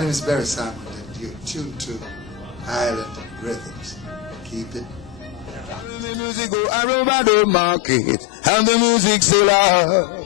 My name is Barry Simon, and you're tuned to Island Rhythms. Keep it. Carry me music go over the market, and the music still up.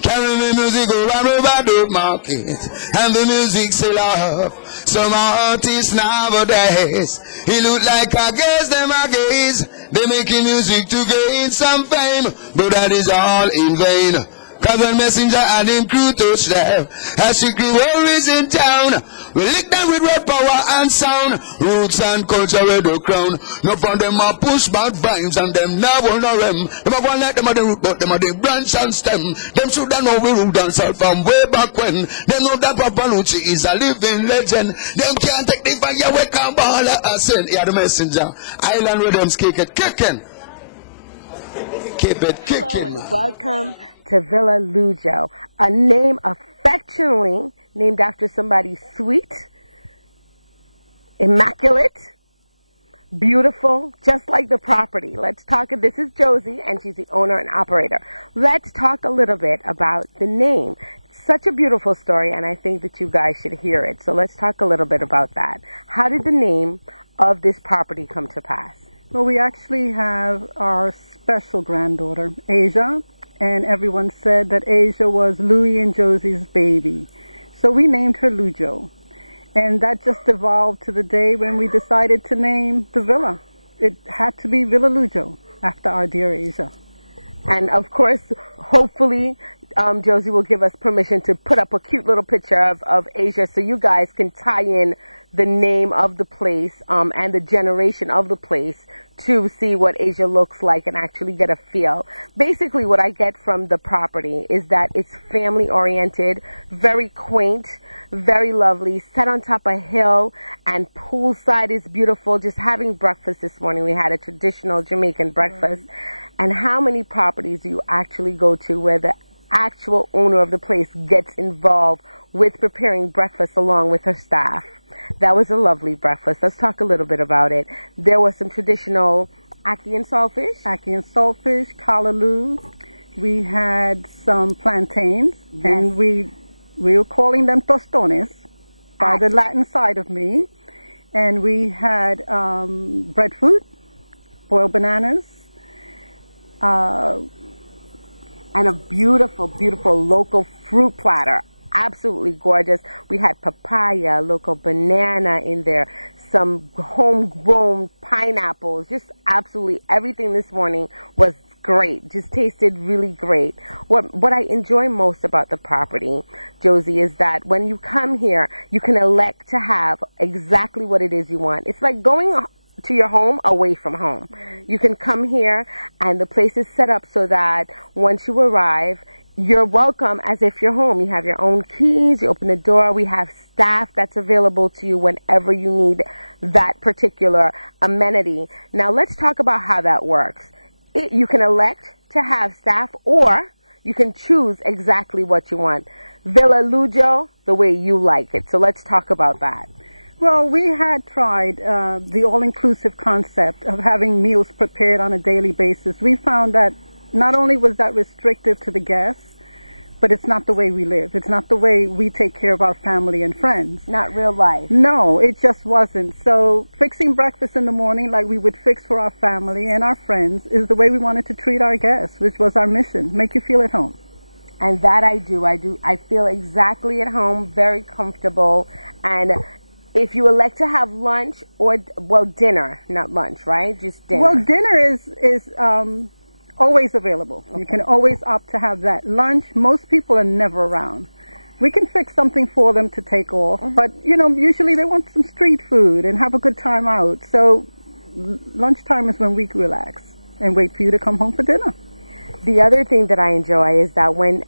Carry me music go over the market, and the music still up. Some artists nowadays, he look like I guess them a gaze. They making music to gain some fame, but that is all in vain. Cause when Messenger and him crew touch them, as secret warriors in town, we lick them with red power and sound, roots and culture with the crown. No for them a push back vibes and them never know them. Them a one like them a the root, but them a the branch and stem. Them should have know we root and self from way back when. Them know that Papa Lucci is a living legend. Them can't take the fire we can ball a sin. Yeah, the Messenger. Island Rhythms kick it kicking. Keep it kicking, man. Welcome to Villa Lujo, a name affectionately named after somebody sweet, immaculate, beautiful, just like the property. Let's talk. This is Josie, and she's the owner and operator. Let's talk a little bit about the name. It's such a beautiful story, and I think that you guys should hear it. So let's talk a little bit about that. How did the name of this property come to pass? Well, we actually have our special granddaughter, Asia, and everyone said that Asia was Louie and Josie's baby. So we named her Lujo. And that just evolved to the day when we decided to name the villa. It had to be Villa Lujo, after our dear Asia. And of course, hopefully, Josie will give us permission to put up a cute little picture of Asia so you guys can tie in the name of the place and the generation of the place to see what Asia looks like and actually get a feel. Basically, what I get from the property is that it's family-oriented, very quaint, very lovely, set on top of a hill, and poolside is beautiful. Just having breakfast this morning, we had a traditional Jamaican breakfast. And how many properties do you actually go to where the actual owner of the place gets involved with preparing breakfast along with her staff? That was a lovely breakfast. Let's talk a little bit about it. There was some traditional ackee and saltfish. Ackee and saltfish, callaloo. We had some plantains, and we were calling them tostones by the Latin side of me. And we had breadfruit, boiled bananas, and a beautiful, beautiful local fruit platter. Absolutely gorgeous. We had papaya, local banana in there, some homegrown pineapples, just absolutely everything this morning was great. Just tasted really great. What I enjoy most about the property, Josie, is that when you come here, you can elect to have exactly what it is you want. It's like going to your home away from home. You can come here, and the place is set up so that once you arrive, you're welcome as if you're home. You have your own keys, you open the door, we have staff that's available to you whenever you need that particular amenity. Now let's talk about how that works. You can elect to have staff, or you can choose exactly what you want. Villa Lujo, the way you like it. So let's talk about that. Well, we had tried the all-inclusive concept of having meals prepared on a daily basis. We found that not only was that restrictive to the guests, but it's not the way we live. It's not the way we take care of our family and friends. Not real life. No, it just wasn't. So fixing breakfast in the morning like we would fix for our family and our friends is the way we wanted to treat our guests, which was our mission, make you feel at home. And that I do. I feel exactly at home, very comfortable. And if you elect to have lunch or, well, dinner, not lunch, right? Just dinner. Well, dinner is always available. Okay. You can always opt to have that. Lunch, most people are never around. We can fix something for them to take off, but, you know, usually they want some street food and have a good time out. So lunchtime is when we relax and wait for you to come home for dinner. The other thing that I enjoy is that when,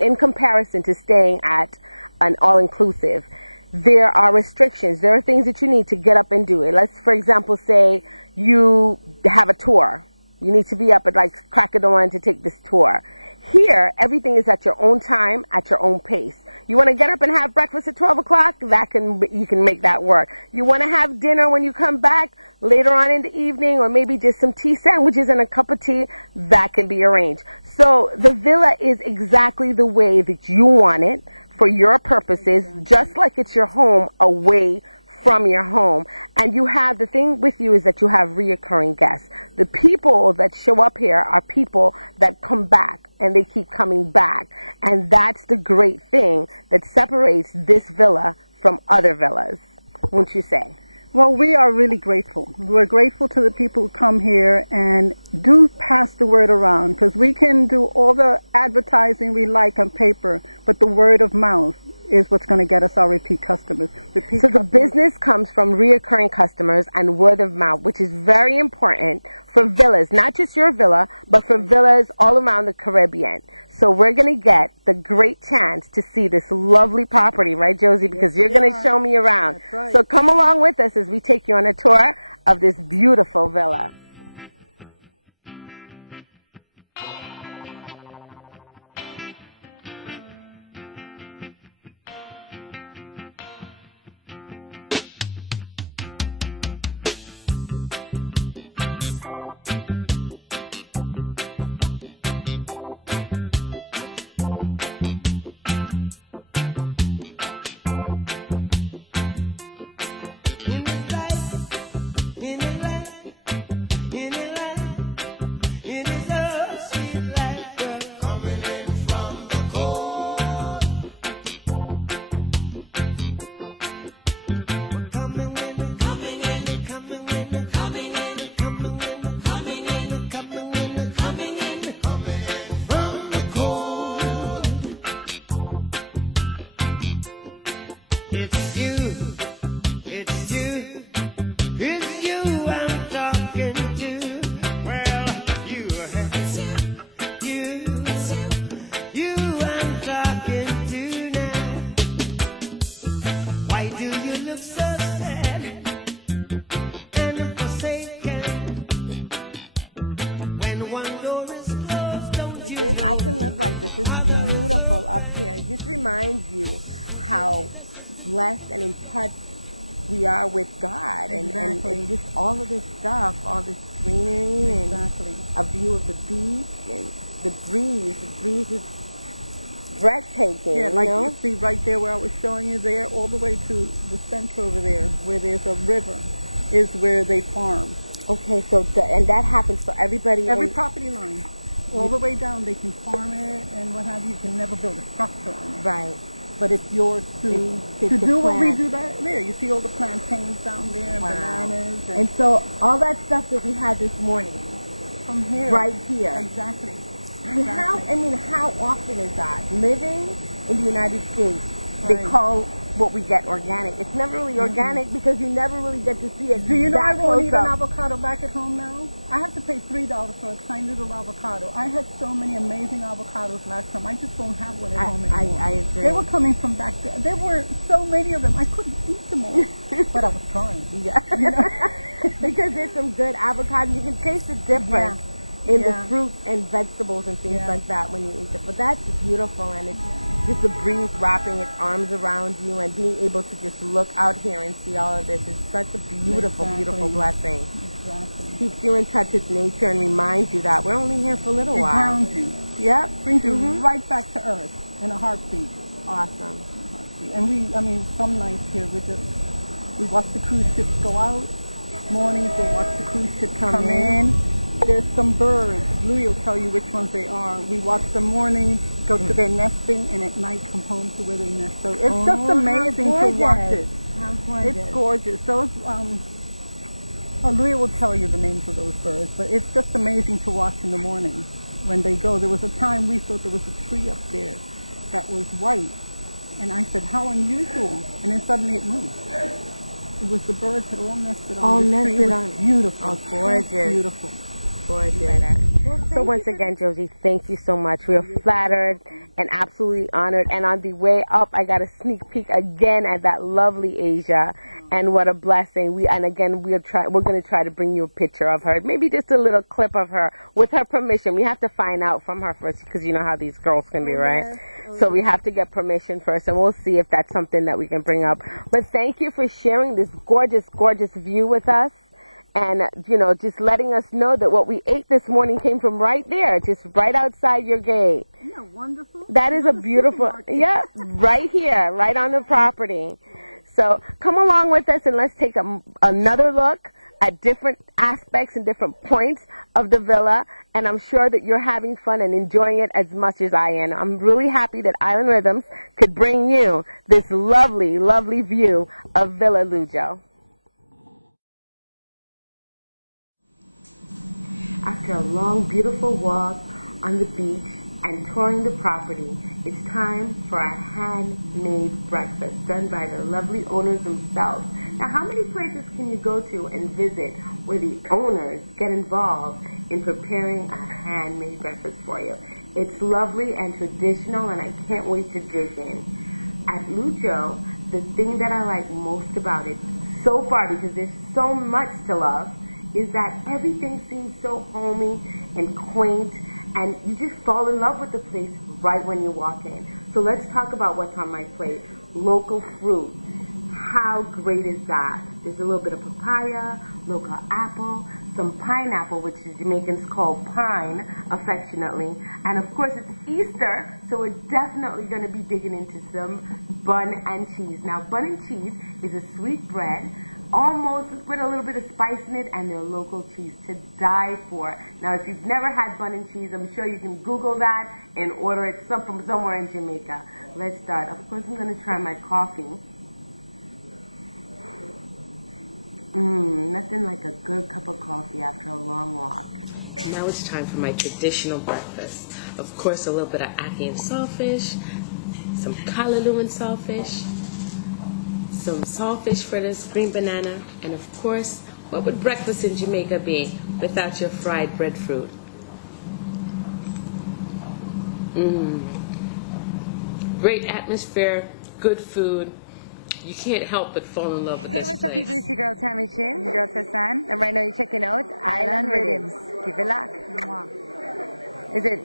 in comparison to staying at an all-inclusive, there are restrictions. There are things that you need to get up and do. Let's, for example, say you have a tour. You need to be up at like crack of dawn to take this tour. Here, everything is at your own time, at your own pace. You want to get up and have breakfast at 12 o'clock? You can make that work. You want to have dinner when you come back later on in the evening, or maybe just some tea sandwiches and a cup of tea? That can be arranged. So the villa is exactly the way that you want it for your purposes, just like it's your home away from your home. And you have, the thing with you is that you have reoccurring guests. The people that show up here are people that come back and they keep coming back. And that's the great thing that separates this villa from other villas, wouldn't you say? Well, we are really grateful. We're grateful to the people who come here and do pass the word around, because we can do all the advertising we like on paper, but the word of mouth is what's going to get us our repeat customers. So the business comes from reoccurring customers and word of mouth, which is very important for villas, not just your villa, but for villas all around the Caribbean. So we're going to get the great chance to see this lovely property, right, Josie? Because you're going to show me around. That's right. So come along with us as we take you on a tour of this beautiful villa. It's you, it's you, it's you I'm talking to. Well, you I'm talking to now. Why do you look so sad and forsaken? When one door is closed, don't you? This, I can live like this. It's beautiful up here. It just reminds you how blessed and in touch we are with God. Exactly. And just all of this stuff, all this greenery Exactly. and a view of the beach and the breeze. The breeze is breathtaking, Yeah, like you know? you see right there where I was showing you there, all the way to the center over there, where there's a river, is where they farm. Okay, so and that happens for everybody. Every property line, all the way down, they can farm it and what have you. You can never build a structure on it. Right. But it's yours to It's do what we plant. do there. You see all the plantains down there, and Wow. bananas, And so all that stuff that we had this morning, from here. right here. Exactly. How often is that? Living in the United States, they Right. call what we get organic. It's never really organic because you never really get to see it. Do you know I that won't close eat an up. avocado back at home now? I have to pay $3 for a tiny little avocado. I had so many amazing avocados last time. I just won't have one at home anymore. I agree. They were coming from back there. There were so many of them. I couldn't eat them all, but I was trying. Yeah. You know? Because there's some good avocado. You can taste the difference in Yeah. the fruit and vegetables and things Yeah. like that when you eat it. But that's beautiful, and it's just the breeze wrapping its arms around you and being able to just look out here and see all of this is such a beautiful, Exactly. beautiful blessing. Exactly. Keeps you in touch with nature and reminds you that we're only here for a little It while. grounds you. Yep. Brings you Mhm. right back to earth in a heartbeat. Awesome. And some nights here we watch the cruise ships go out. Mornings we'll watch the cruise ships come in. There's some birds. Louis will tell you which ones they are. We watch them morning, go to their nesting, and at night come home to where they nest. So it's just amazing to watch it. How gorgeous. It's gorgeous. Those, Louis will tell you the names of those birds, but it's just amazing to watch in the morning when they go. There was a time we thought there was a tree up there that was white, and I said, how unusual, and then suddenly it moved. It was the birds had all nested All on the tree. nested It on was it. beautiful. Oh, gorgeous. Beautiful. Gorgeous. So once again, Josie, thank you so much. We are flattered and absolutely honored. And on the way up, I got a sneak peek again at that lovely Asia. And what a blessing. We're going to try to bring you a picture of her. Maybe just a little clip of her with her permission. We have to find out from her first because you know how these girls can be, right? So we have to get permission first, and we'll see if that's something that we can bring up. But thank you for sharing this gorgeous, gorgeous view with us. and, just letting us know that what we ate this morning came from right there, just right outside your gate. Yeah, wonderful. That is a beautiful, right here, right on the property. So come along with us and let's take another look at different aspects and different points of the villa, and I'm sure that you're having fun and enjoying it as much as I am. I'm really happy that Island Rhythms could bring you this lovely, lovely view of Villa Lujo. After a long, beautiful walk on the beach and touring the property, it's time for a handmade breakfast done by the lovely owners themselves. Now, how many places can you go to and visit where the owners get involved in preparing a handmade breakfast for you? It's lovely and traditional, and I can't wait to dig in. At Lujo, the thing that I like most about it so far, because there's so much to love, is that everything seems so homey and quaint, and you just fall in love with the place right when you walk in. So let's talk about what's on my plate. Local fruit. How great is that? There's a little bit of papaya, local apple, some pineapple, which the Jamaicans call pine affectionately, and of course it's Easter, so we're definitely going to be digging into some bun and cheese. Now, bun and cheese is a sweet bread, almost with a little bit of spice in it, and they're local cheese to die for. Now, if you've never had bun and cheese, I'm sure you can Google that and order it from somewhere in Jamaica. Let's start. Of course, I'm going to try my coffee. Nothing like a good cup of coffee after a long walk. Now it's time for my traditional breakfast. Of course, a little bit of ackee and saltfish, some callaloo and saltfish, some saltfish fritters, green banana, and of course, what would breakfast in Jamaica be without your fried breadfruit? Great atmosphere, good food. You can't help but fall in love with this What's up, place. people? It's your girl Tammy Chin, your girl Tessan, and right now you're checking out Island Rhythms. Keep it locked. Is it?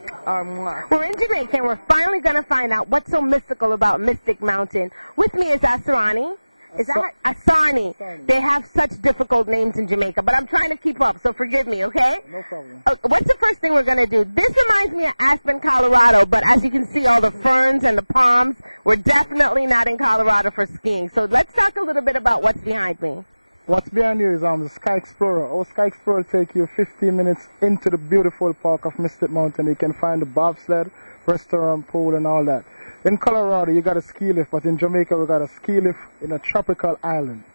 We're in Jamaica, and we're finally going to find out what's so mystical about Mystic Mountain. With me is Asarani. Is that Asarni? They have such difficult names in Jamaica, but I'm trying to keep up, so forgive me, okay? No problem. What's the first thing we're going to do? This reminds me of Aspen, Colorado, but as you can see, all the ferns and the palms, we're definitely not in Colorado for skiing. So let's talk a little bit about what's behind me. What's behind you is the Sky Explorer. Our Sky Explorer will take you 15 minutes into the beautiful park of Mystic Mountain. You can find the bobsled, restaurant, pool, and all that. In Colorado, you got a ski lift, but in Jamaica, we got a ski lift in a tropical island.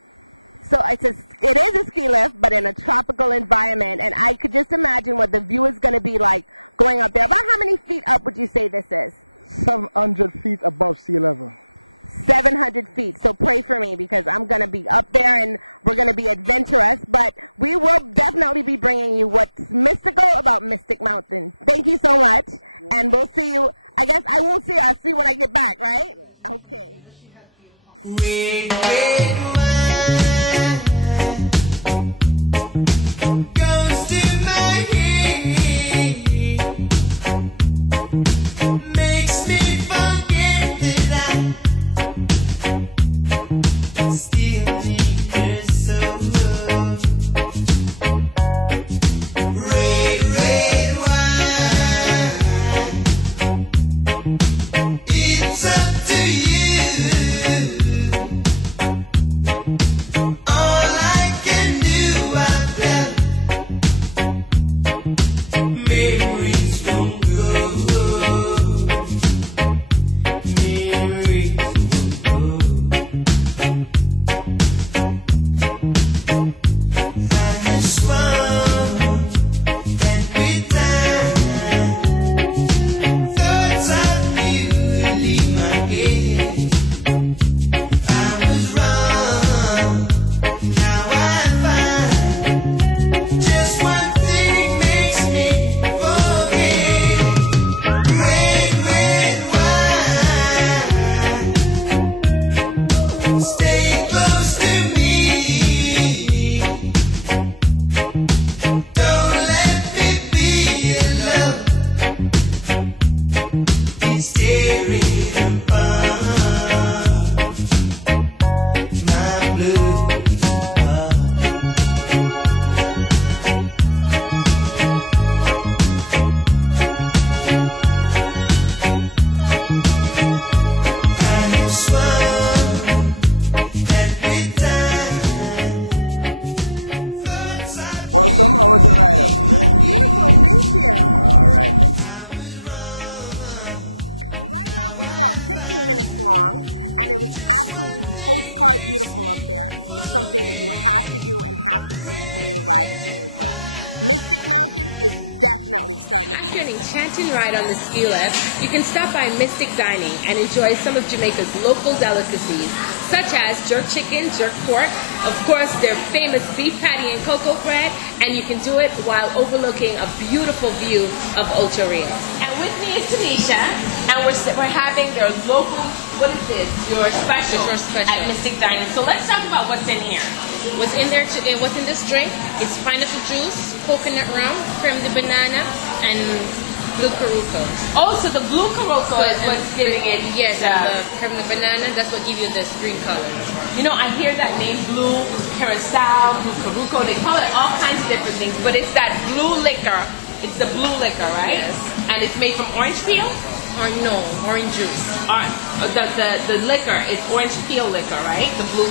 So it is a ski lift, but in a tropical environment, and I could just imagine what the view is going to be like going up there. About how many feet up would you say this is? 700 feet above sea level. 700 feet. So pray for me, because I'm going to be up there and we're going to be adventurous, but we will definitely be bringing you what's mystical about Mystic Mountain. Thank you so much, and we'll see you. I guess I won't see you. I'll see you when I get back, right? Yeah. Okay. Goes to my head, makes me forget that I still need her so. Red, red wine, it's up to you. All I can do, I've got memories from good. Memories from good. I have swum and been down. Thoughts of you leave my head. I was wrong. Now I find just one thing makes me forget. Red, red wine, stay close to me. Don't let me be alone. It's tearing apart my blue heart. awesome. How was the ride up? Beautiful, thank you. All right. The ride lasted about 15 minutes long, and it was absolutely postcard beautiful up there. It's something that you have to do and have to see when you arrive in Jamaica. Mystic Mountain is definitely starting. After an enchanting ride on the ski lift, you can stop by Mystic Dining and enjoy some of Jamaica's local delicacies, such as jerk chicken, jerk pork, of course their famous beef patty and cocoa bread, and you can do it while overlooking a beautiful view of Ocho Rios. And with me is Tanisha, and we're having their local, what is this? Your special, at Mystic Dining. So let's talk about what's in here. What's in there? What's in this drink? It's pineapple juice, coconut rum, creme de banana, and blue Coroco. Oh, so the blue Coroco is what's giving it. Yes, and the creme de banana, that's what gives you this green color. You know, I hear that name, blue Curacao, blue Coroco. They call it all kinds of different things, but it's that blue liquor. It's the blue liquor, right? Yes. And it's made from orange peel? Or no, orange juice. The liquor is orange peel liquor, right? The blue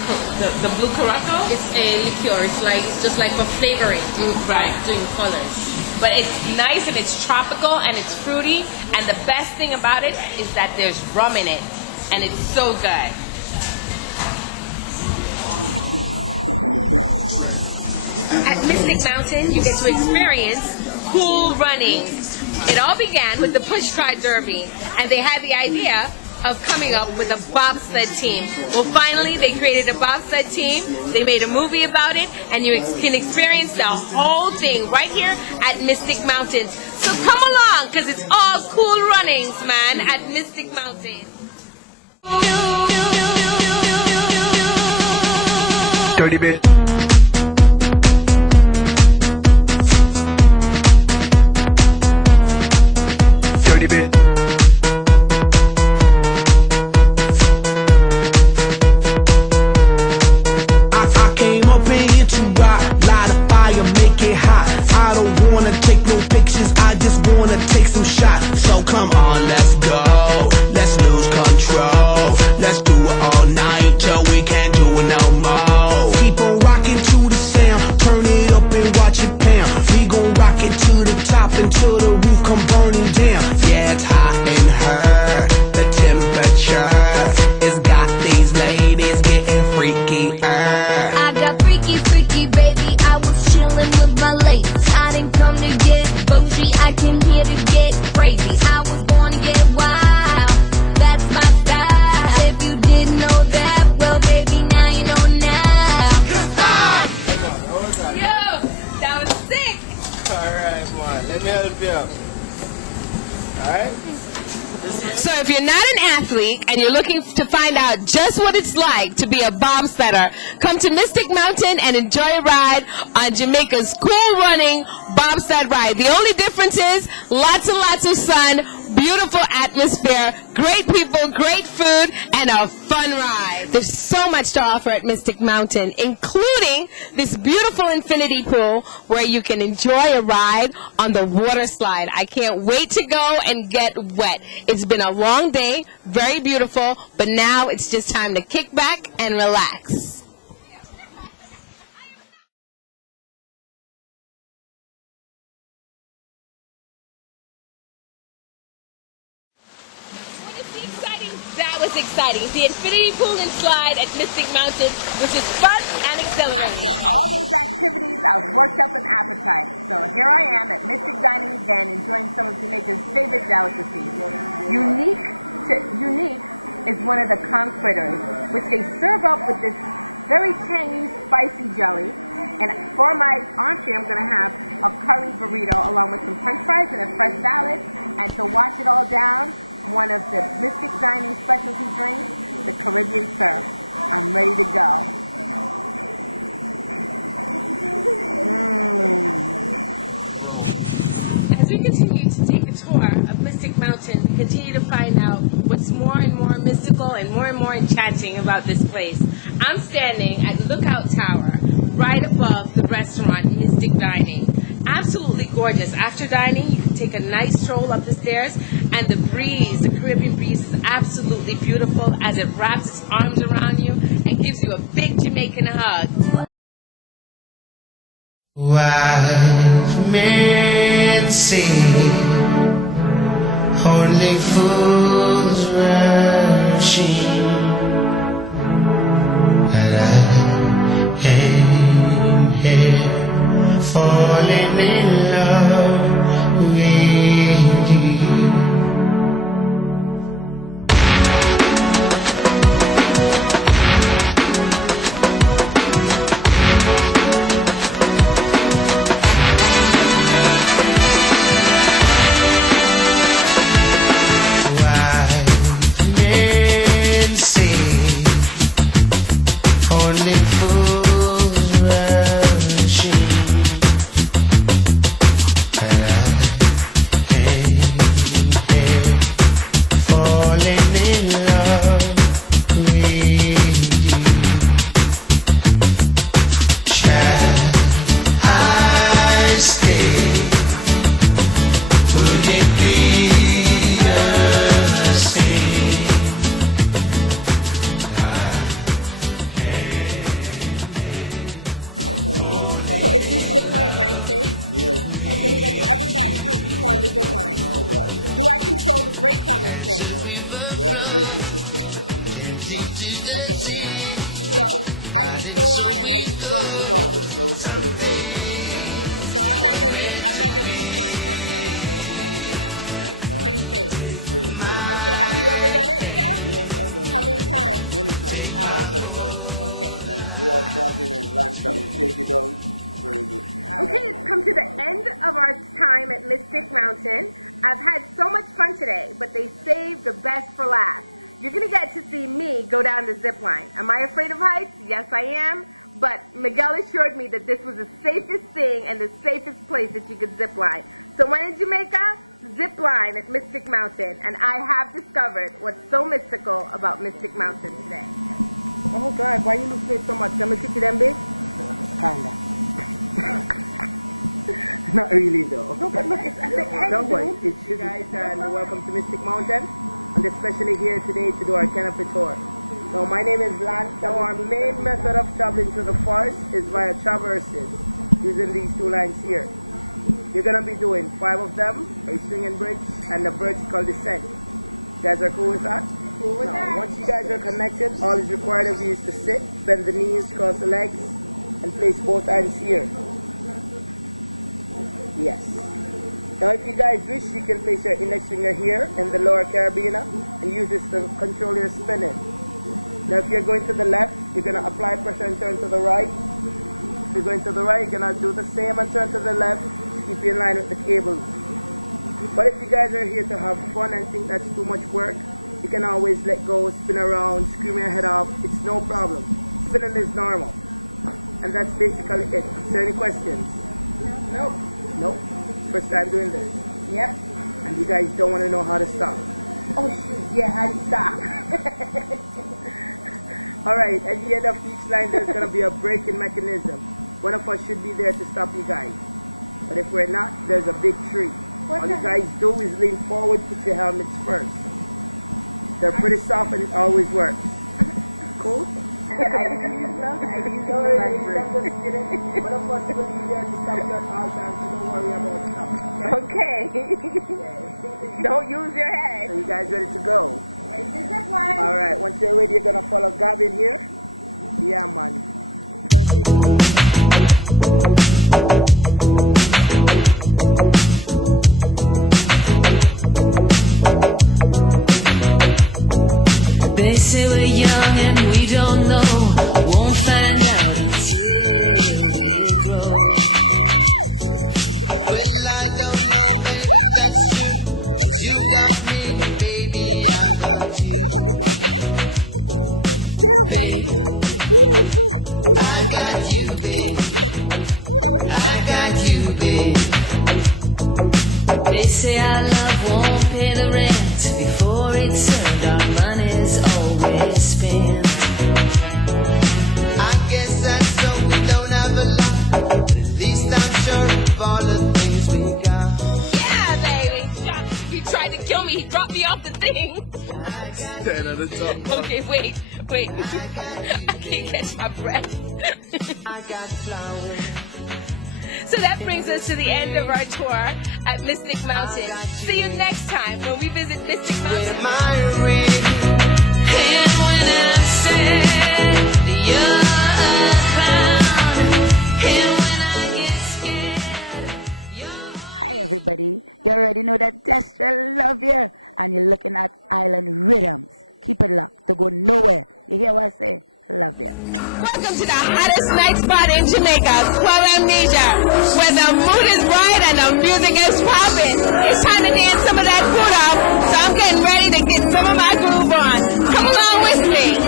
Coroco? It's a liqueur. It's just like for flavoring, right? Doing colors. But it's nice and it's tropical and it's fruity. And the best thing about it is that there's rum in it, and it's so good. At Mystic Mountain, you get to experience cool running. It all began with the Push Cart Derby, and they had the idea of coming up with a bobsled team. Well, finally, they created a bobsled team. They made a movie about it, and you can experience the whole thing right here at Mystic Mountain. So come along, because it's all cool runnings, man, at Mystic Mountain. Dirty bit. Dirty bit. I came up in here to rock, light a fire, make it hot. I don't wanna take no pictures, I just wanna take some shots. So come on, let's go, let's lose control. Let's do it all night till we can't do it no more. Keep on rocking to the sound, turn it up and watch it pound. We gon' rock it to the top until the roof come burning down. Yeah, it's hot in her, the temperature has got these ladies getting freaky. I got freaky, freaky, baby. I was chillin' with my ladies. I didn't come to get bougie, I came here to get crazy. I was born to get wild, that's my style. If you didn't know that, well, baby, now you know now. Yo, that was sick. Alright, man. Let me help you out. Alright? So if you're not an athlete and you're looking to find out just what it's like to be a bobsledder, come to Mystic Mountain and enjoy a ride on Jamaica's cool running bobsled ride. The only difference is lots and lots of sun, beautiful atmosphere, great people, great food, and a fun ride. There's so much to offer at Mystic Mountain, including this beautiful infinity pool where you can enjoy a ride on the water slide. I can't wait to go and get wet. It's been a long day, very beautiful, but now it's just time to kick back and relax. That was exciting. The infinity pool and slide at Mystic Mountain, which is fun and exhilarating. After all those activities, I was worked up an appetite. So here I am at Mystic Dining again, enjoying some of Jamaica's favorite delicacies. Unique is one of the conch fritters, which they serve up with this very tangy, spicy jelly. And for my entree, I'm going to have a curry burrito along with some french fries and a fresh salad. And to wash it all down, one of the Mystic Dining specialty drinks, the Caribbean Surf. I'm ready to go. As we continue to take a tour of Mystic Mountain, we continue to find out what's more and more mystical and more enchanting about this place. I'm standing at Lookout Tower, right above the restaurant Mystic Dining. Absolutely gorgeous. After dining, you can take a nice stroll up the stairs, and the breeze, the Caribbean breeze, is absolutely beautiful as it wraps its arms around you and gives you a big Jamaican hug. Wise men say only fools rushing, and I am here falling in love with you. Only fools rushing, and I ain't here falling in love with you. Shall I stay? Would it be a sin? So is this zip line very safe? Yes. Has anybody ever gotten hurt before on the zip line? Nobody. Do I control the brakes on this thing? We have a braking system at the end of each line. Okay. So I just go on and I just go for the goal. Just go to the road. So I'm not gonna be the first person that anything happens, right? No. Pretty safe. Pretty safe. Okay. Have you ever done it? Yeah. Yes, I've done it. How many times? Many times. Countless times. Okay. And we are talking and lunch that will take you down. Very good. Okay, it's come to the end of our time at Mystic Mountain. I've had so much fun today, but they saved the best for last. You're gonna get to see me go down the zip line. Am I afraid of heights? Yes, I am. But Miguel assured me that this was the safest thing and the safest place that you could zip line. So when in Jamaica, zip line at Mystic Mountain. And I have discovered what's so mystical about Mystic Mountain today. Oh God, why you lose weight so much? Can we kick you them big? Kinda. Not really though. No, but look, it's at the end. Don't worry. It's you guys and welcome to Mystic Mountain. And especially here today to do our canopy tour. So my name is Lance. So our main method of traveling to the forest is via traverses, using these two lines here. You're gonna be doing 5 of them, a swinging bridge and a vertical descent. You guys are cool with that? Cool with that. Once you guys are connected, all is required of you is to sit, bend the knees, cross the legs, and place both hands here. Yes. Now if you guys wish, you can place your index finger here in the lower carabiner and use this to control your spinning. Now if you're going to the left, you're going to apply pressure and turn to the right. If you're going to the right, you're going to do the same and turn to the left to keep you in line with the cables. But if you guys are here to have fun and think that's too much work, you can always let go, spin around, scream your head off. It's no problem. Spinning is normal. And that's basically it. Is there any questions? Nope. Nope. First time doing this. Yep. And you guys don't want to know how to stop. Oh shoot, yeah, how do you stop? Alright, at the end of each line there's going to be a braking mechanism. One of us should be there to stop you guys. But if we're not, there's a big tree. All you guys do is lean forward, put your helmets first. They're pretty soft and it always works. Cool? I use them like first. One of us will be there to stop you at all times, so don't worry about stuff. Okay. Don't use your head. So you guys ready to go? Where's the zip line? Alright, once you're ready, you're gonna follow Gavin here. Yeah, man. Gonna take it down. They say we're young and we don't know. Won't find out until we grow. Well, I don't know if that's true, but you got me, baby. I got you. I got you, baby. They say our love won't pay the rent before it's earned. Our money's always spent. I guess that's so we don't have a lot, but at least I'm sure of all the things we got. Yeah, baby. He tried to kill me. He dropped me off the thing. 10 at the top. Okay, wait. I can't catch my breath. I got flowers. So that brings us to the end of our tour at Mystic Mountain. See you next time when we visit Mystic Mountain. And when I say you're around, and when I get scared, Hi everybody, you already know that Destra love you, and you're looking at Island Rhythms. Keep it locked, to go nowhere. You hear what I say? Love you. Welcome to the hottest night spot in Jamaica, Club Amnesia, where the mood is right and the music is popping. It's time to dance some of that food off, so I'm getting ready to get some of my groove on. Come along with me.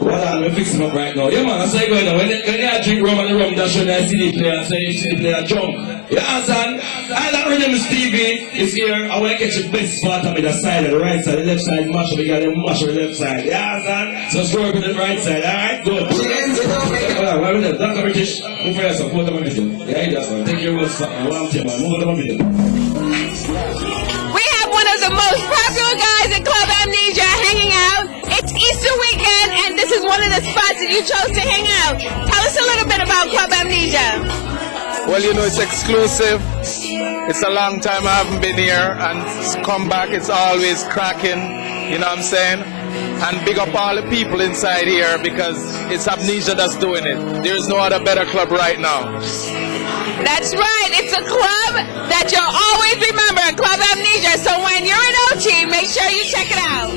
Well, I'm fixing up right now. Yeah, man, that's how you going now. When you drink rum and the rum dash on the CD player and say CD player jump. Yeah, son. Island Rhythm Stevie is here. I want to catch the best part of it, the side, the right side, the left side, mash up, you got to mash on the left side. Yeah, son. So let's work with the right side. Alright, good. Hold on, wait a minute. Dr. British, move for yourself. Move to my video. Yeah, you just man. Take your words for one thing, man. Move to my video. We have one of the most popular guys at Club Amnesia hanging out. It's Easter weekend, and this is one of the spots that you chose to hang out. Tell us a little bit about Club Amnesia. Well, you know, it's exclusive. It's a long time I haven't been here, and come back, it's always cracking. You know what I'm saying? And big up all the people inside here, because it's Amnesia that's doing it. There is no other better club right now. That's right. It's a club that you'll always remember, Club Amnesia. So when you're in OT, make sure you check it out.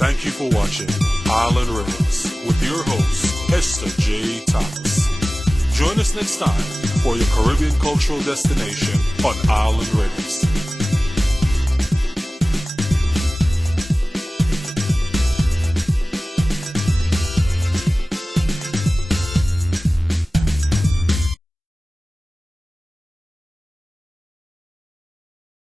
Thank you for watching Island Rhythms with your host, Esther J. Thomas. Join us next time for your Caribbean cultural destination on Island Rhythms.